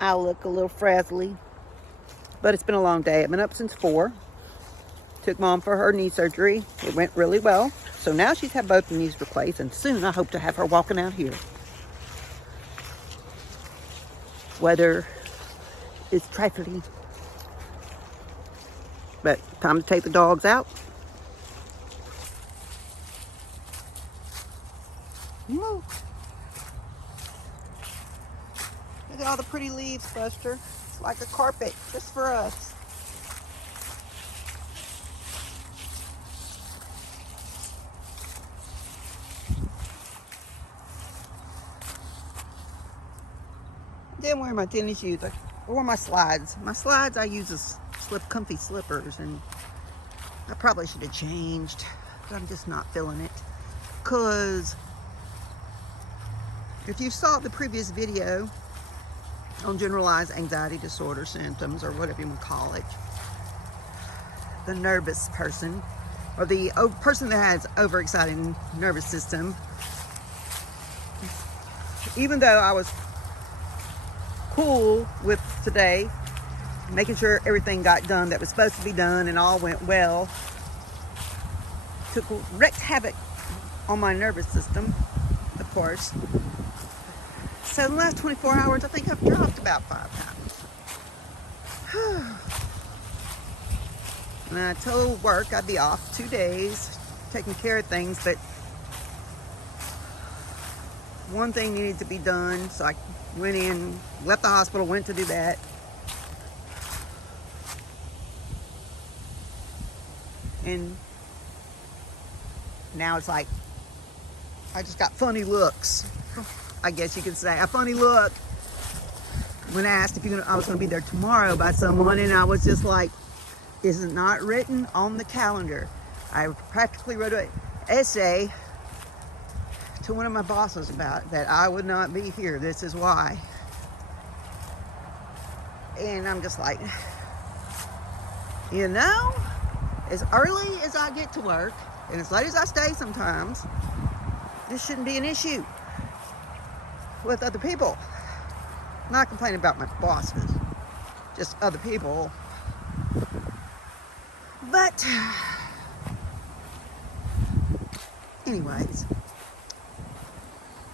I look a little frazzly, but it's been a long day. I've been up since 4. Took Mom for her knee surgery. It went really well. So now she's had both knees replaced, and soon I hope to have her walking out here. Weather is trifling, but time to take the dogs out. Look at all the pretty leaves, Buster. It's like a carpet just for us. Didn't wear my tennis shoes. I wore my slides. My slides I use as comfy slippers, and I probably should have changed, but I'm just not feeling it. Cause if you saw the previous video on generalized anxiety disorder symptoms, or whatever you want to call it, the nervous person, or the person that has overexcited nervous system, even though I was cool with today, making sure everything got done that was supposed to be done and all went well, wreaked havoc on my nervous system, of course. So in the last 24 hours, I think I've dropped about 5 pounds. And I told work I'd be off 2 days, taking care of things, but one thing needed to be done, so I went in, left the hospital, went to do that. And now it's like, I just got funny looks, I guess you could say. A funny look when asked if I was going to be there tomorrow by someone, and I was just like, this is not written on the calendar. I practically wrote an essay to one of my bosses about that I would not be here. This is why. And I'm just like, as early as I get to work and as late as I stay sometimes, this shouldn't be an issue with other people. I'm not complaining about my bosses, just other people. But anyways,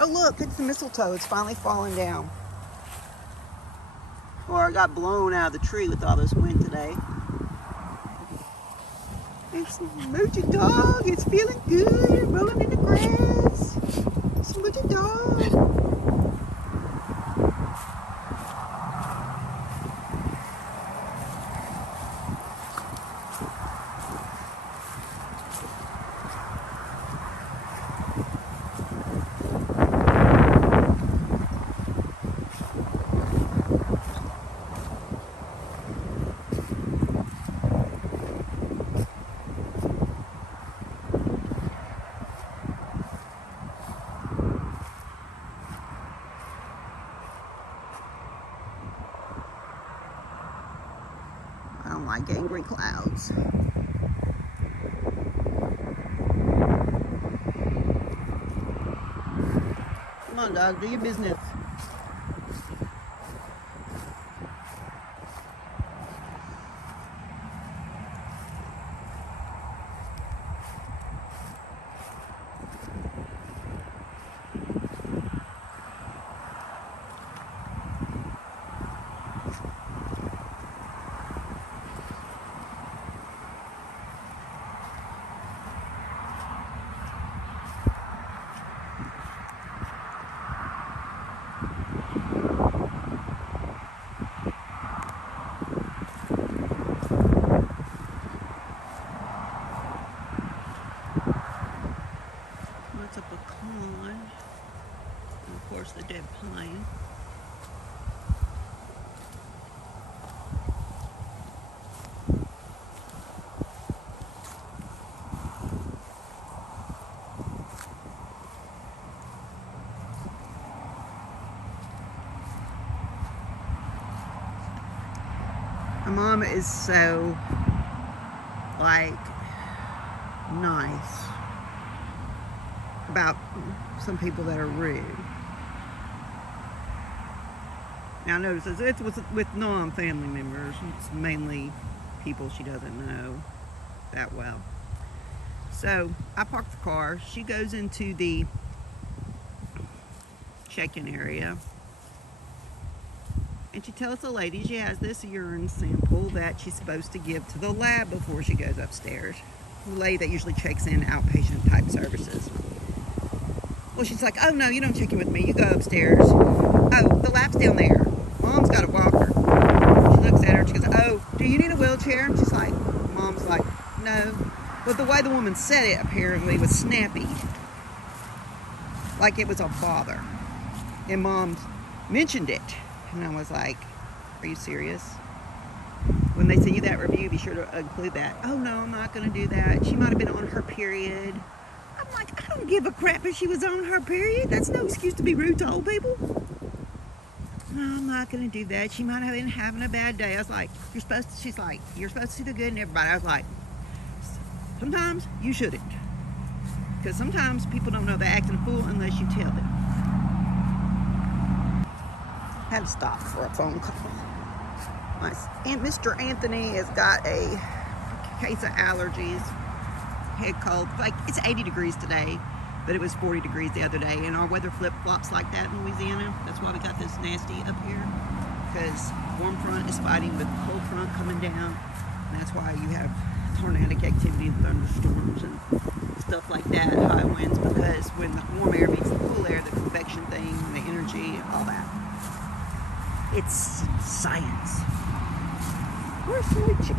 oh look, it's the mistletoe. It's finally falling down. Or it got blown out of the tree with all this wind today. It's Moochie dog. It's feeling good, rolling in the grass. It's Moochie dog. I don't like angry clouds. Come on, dog, do your business. That's a pecan, and of course the dead pine. My mom is so, like, nice about some people that are rude. Now notice it's with non-family members. It's mainly people she doesn't know that well. So I park the car. She goes into the check-in area, and she tells the lady she has this urine sample that she's supposed to give to the lab before she goes upstairs. The lady that usually checks in outpatient type services. Well, she's like, oh no, you don't check in with me. You go upstairs. Oh, the lab's down there. Mom's got a walker. She looks at her and she goes, oh, do you need a wheelchair? And she's like, Mom's like, no. But the way the woman said it apparently was snappy. Like it was a bother. And Mom mentioned it. And I was like, are you serious? When they send you that review, be sure to include that. Oh no, I'm not going to do that. She might have been on her period. I'm like, I don't give a crap if she was on her period. That's no excuse to be rude to old people. No, I'm not going to do that. She might have been having a bad day. I was like, she's like, you're supposed to see the good in everybody. I was like, sometimes you shouldn't. Because sometimes people don't know they're acting a fool unless you tell them. Had to stop for a phone call. Mr. Anthony has got a case of allergies, head cold. Like, it's 80 degrees today, but it was 40 degrees the other day, and our weather flip-flops like that in Louisiana. That's why we got this nasty up here, because warm front is fighting with cold front coming down, and that's why you have tornadic activity, thunderstorms, and stuff like that, high winds, because when the warm air meets the cool air, the convection thing, the energy, all that. It's science. Where's Smoochie?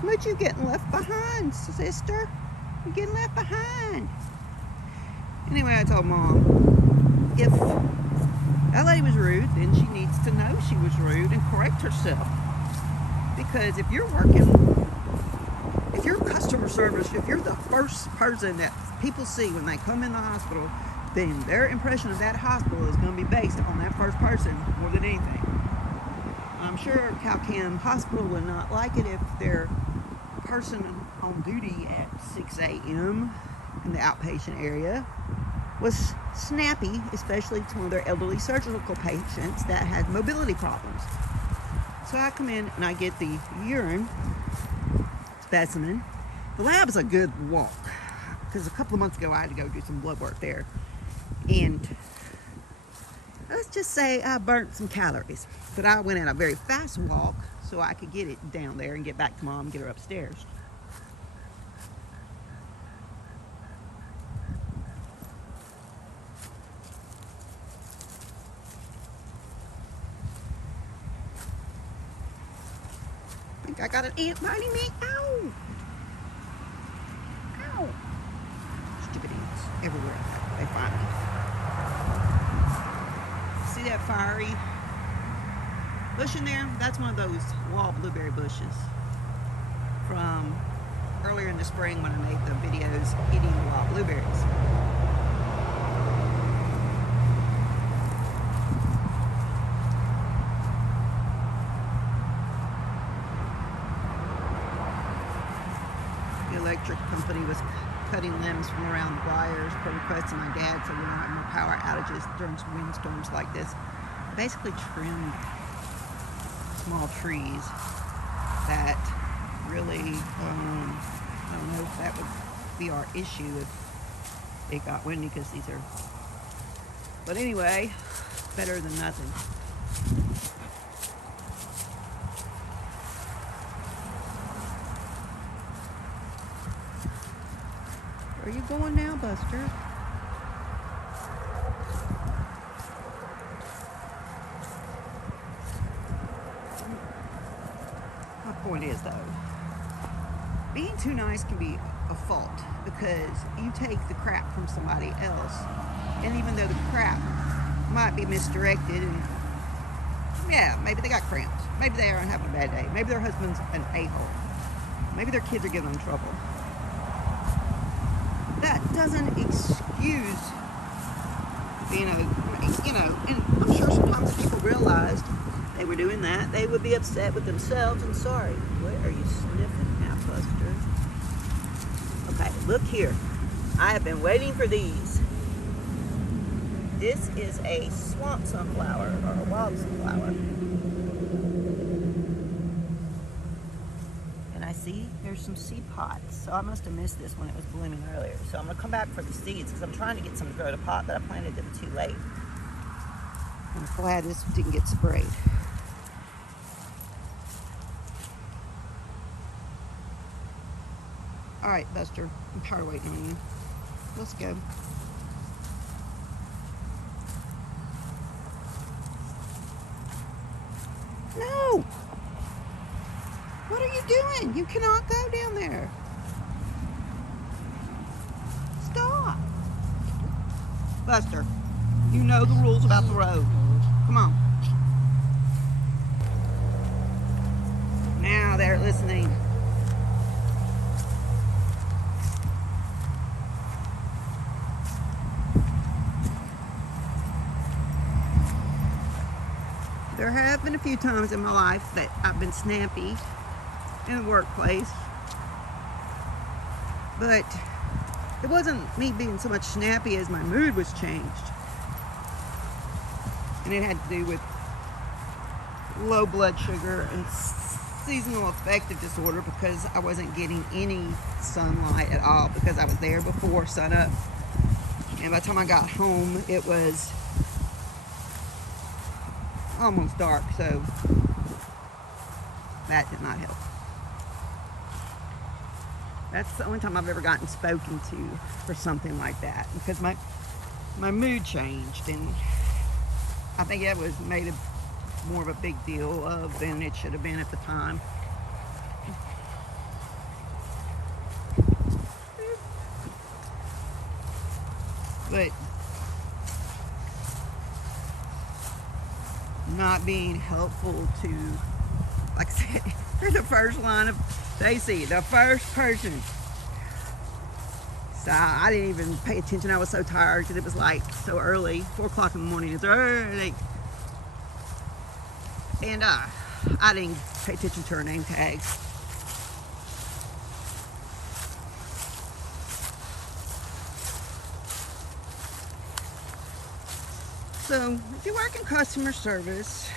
Smoochie getting left behind, sister. You're getting left behind. Anyway, I told Mom, if that lady was rude, then she needs to know she was rude and correct herself. Because if you're customer service, if you're the first person that people see when they come in the hospital, then their impression of that hospital is going to be based on that first person more than anything. I'm sure Calcam Hospital would not like it if their person on duty at 6 a.m. in the outpatient area was snappy, especially to one of their elderly surgical patients that had mobility problems. So I come in and I get the urine specimen. The lab's a good walk, because a couple of months ago I had to go do some blood work there. And let's just say I burnt some calories. But I went on a very fast walk so I could get it down there and get back to Mom and get her upstairs. I think I got an ant biting me. Ow! Ow! Stupid ants everywhere. They find me. See that fiery bush in there? That's one of those wall blueberry bushes from earlier in the spring when I made the videos eating the wild blueberries. The electric company was cutting limbs from around the wires per request of my dad so we don't have more power outages during windstorms like this. I basically trimmed small trees that really, I don't know if that would be our issue if it got windy, because these are, but anyway, better than nothing. Where are you going now, Buster? My point is, though, being too nice can be a fault, because you take the crap from somebody else, and even though the crap might be misdirected, and yeah, maybe they got cramps, maybe they are having a bad day, maybe their husband's an a-hole, maybe their kids are giving them trouble. That doesn't excuse being and I'm sure sometimes if people realized they were doing that, they would be upset with themselves and sorry. What are you sniffing at, Buster? Okay, look here. I have been waiting for these This is a swamp sunflower or a wild sunflower. And I see there's some seed pods. So I must have missed this when it was blooming earlier. So I'm going to come back for the seeds because I'm trying to get some to grow to pot, but I planted them too late. I'm glad this didn't get sprayed. All right, Buster, I'm tired of waiting on you. Let's go. No! What are you doing? You cannot go down there. Stop. Buster, you know the rules about the road. Come on. Now they're listening. There have been a few times in my life that I've been snappy in the workplace, but it wasn't me being so much snappy as my mood was changed. And it had to do with low blood sugar and seasonal affective disorder because I wasn't getting any sunlight at all because I was there before sunup. And by the time I got home, it was almost dark, so that did not help. That's the only time I've ever gotten spoken to for something like that because my mood changed, and I think that was made more of a big deal of than it should have been at the time. But not being helpful to, like I said, they're the first line of Stacy, the first person. So I didn't even pay attention. I was so tired because it was like so early, 4 o'clock in the morning. It's early. And I didn't pay attention to her name tags. So if you work in customer service,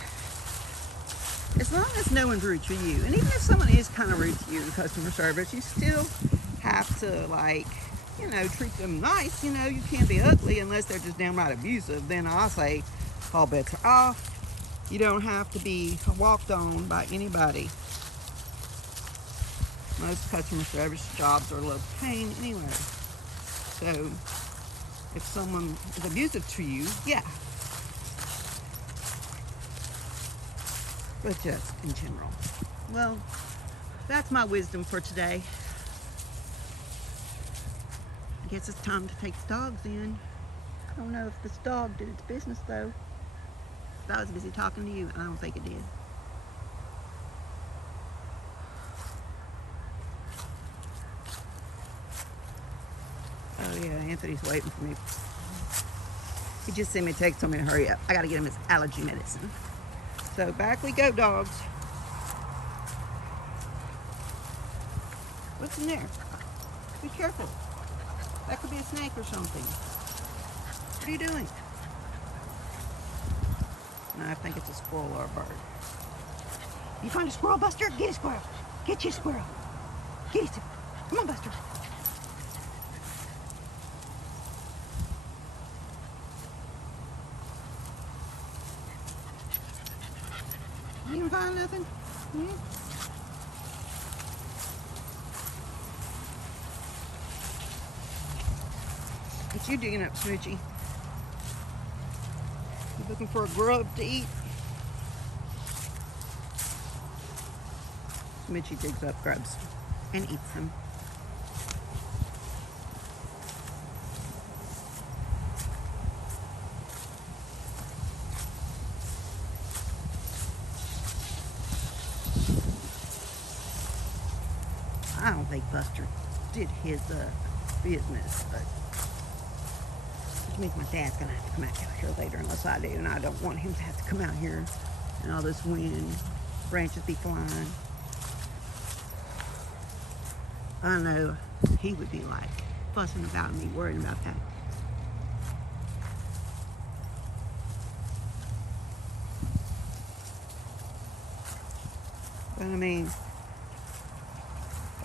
as long as no one's rude to you, and even if someone is kind of rude to you in customer service, you still have to, like, you know, treat them nice. You know, you can't be ugly unless they're just downright abusive. Then I'll say all bets are off. You don't have to be walked on by anybody. Most customer service jobs are low paying anyway. So if someone is abusive to you, yeah. But just in general. Well, that's my wisdom for today. I guess it's time to take the dogs in. I don't know if this dog did its business though. I was busy talking to you, and I don't think it did. Oh yeah, Anthony's waiting for me. He just sent me a text, told me to hurry up. I gotta get him his allergy medicine. So back we go, dogs. What's in there? Be careful. That could be a snake or something. What are you doing? No, I think it's a squirrel or a bird. You find a squirrel, Buster? Get a squirrel. Get you a squirrel. Get you. Come on, Buster. You didn't find nothing? What you digging up, Smoochie? You looking for a grub to eat? Smoochie digs up grubs and eats them. I don't think Buster did his business, but which means my dad's gonna have to come out here later unless I do, and I don't want him to have to come out here and all this wind, branches be flying. I know he would be like fussing about me, worrying about that. But I mean,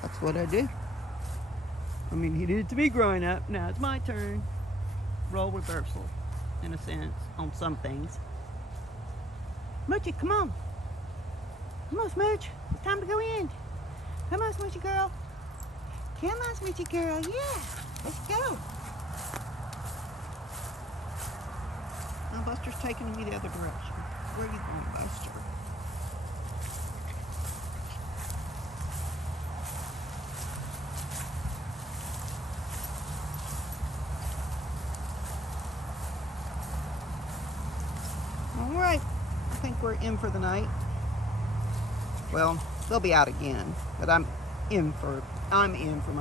that's what I do. I mean, he did it to me growing up. Now it's my turn. Role reversal, in a sense, on some things. Smoochie, come on. Come on, Smooch. It's time to go in. Come on, Smoochy girl. Come on, Smoochy girl. Yeah, let's go. Now Buster's taking me the other direction. Where are you going, Buster? All right, I think we're in for the night. Well, they'll be out again, but I'm in for my